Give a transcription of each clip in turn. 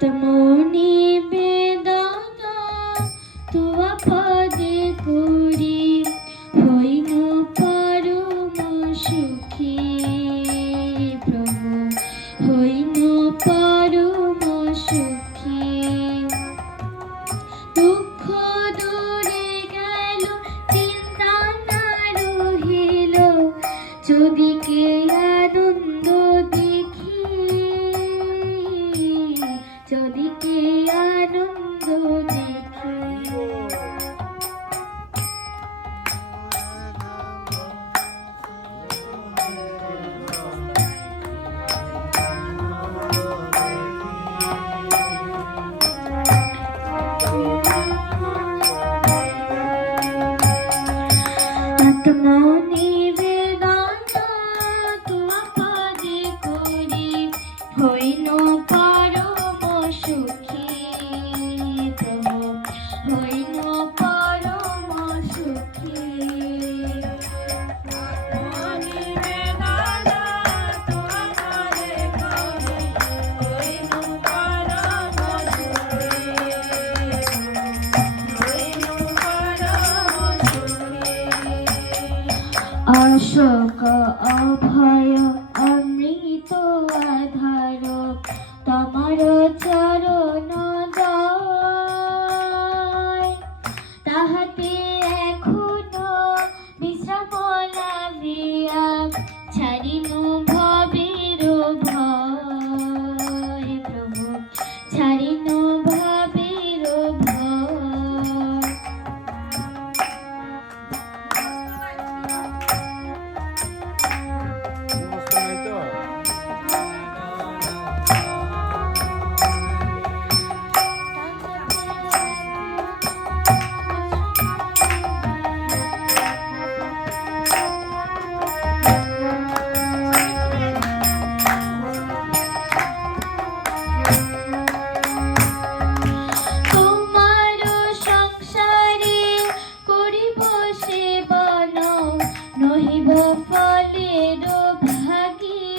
তমনি বেদনা তুয়া পদে করি হইন পরম সুখী প্রভু হইন পরম সুখী দুঃখ দূরে গেল চিন্তা না রহিল যদিকে আনন্দ দেখি যদিকে আনন্দ দেখি আত্মনি বেদনা তুয়া পদে করি হইন পরম সুখী প্রভু হইন পরম সুখী আত্মনি বেদনা তুয়া পদে করি হইন পরম সুখী হইন পরম সুখী অশোক অভয় অমৃত আধার তোমার চরণ দয় তাহাতে এখনো বিশ্রাম লাভিয়া ছাড়িনু ভবের ভয় প্রভু ছাড়িনু ভবের ভয় নহিব ফলের ভাগী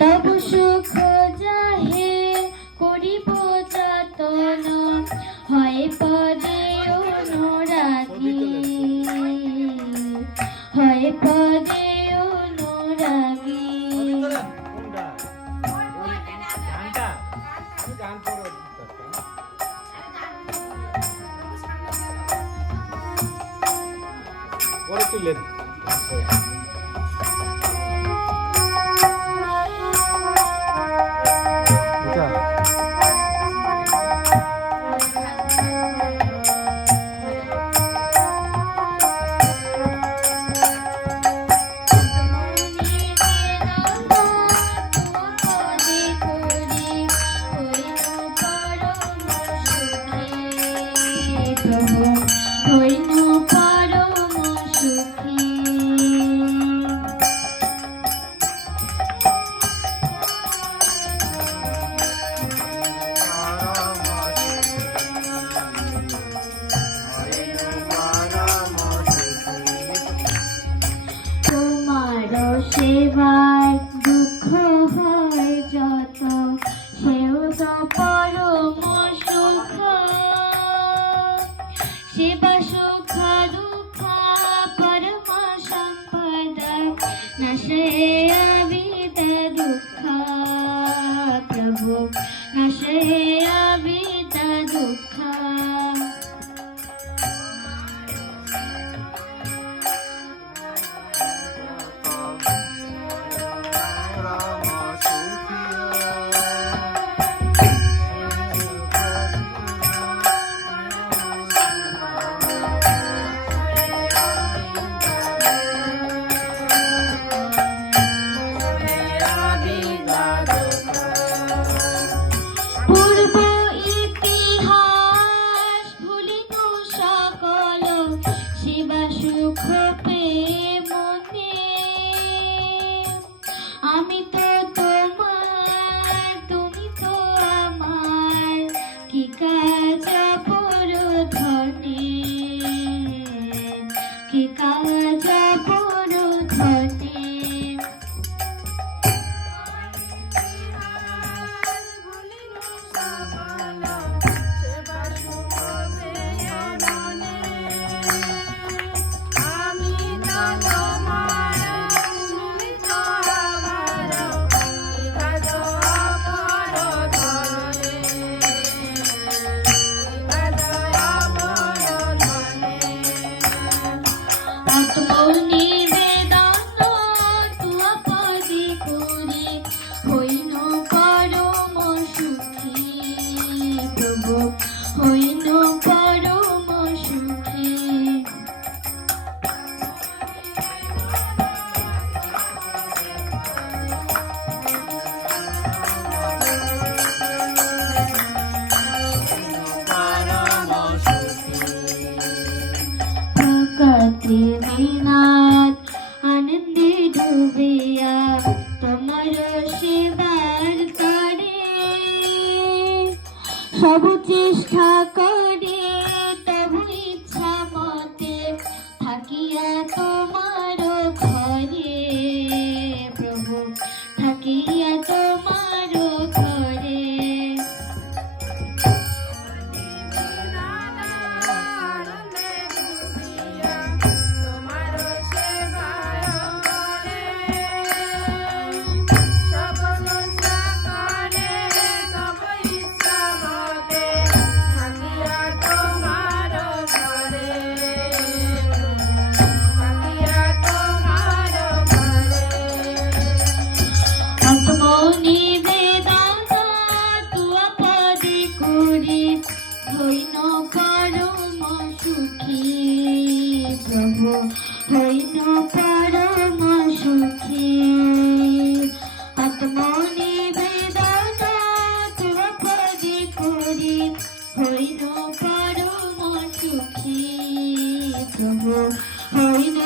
তব সুখ যাহে করিব যতন হয় পদে অনুরাগী হয় পদে অনুরাগী পরে তুললেন হইন পরম সুখী তোমার সেবায় দুঃখ হয় যত সেও তো পরম সুখ সেবা সুখ দুঃখ পরম সম্পদ নাশে আবিদ দুঃখ প্রভু নাশে আবিদ দুঃখ পূর্ব সব চেষ্টা করে তবু ইচ্ছা মতে থাকিয়া তোমার ঘরে প্রভু থাকিয়া তোমার ঘরে আত্মনিবেদনা তুয়া পদে করি হইন পরম সুখী প্রভু হইন পরম সুখী আত্মনিবেদনা তুয়া পদে করি হইন পরম সুখী প্রভু হইন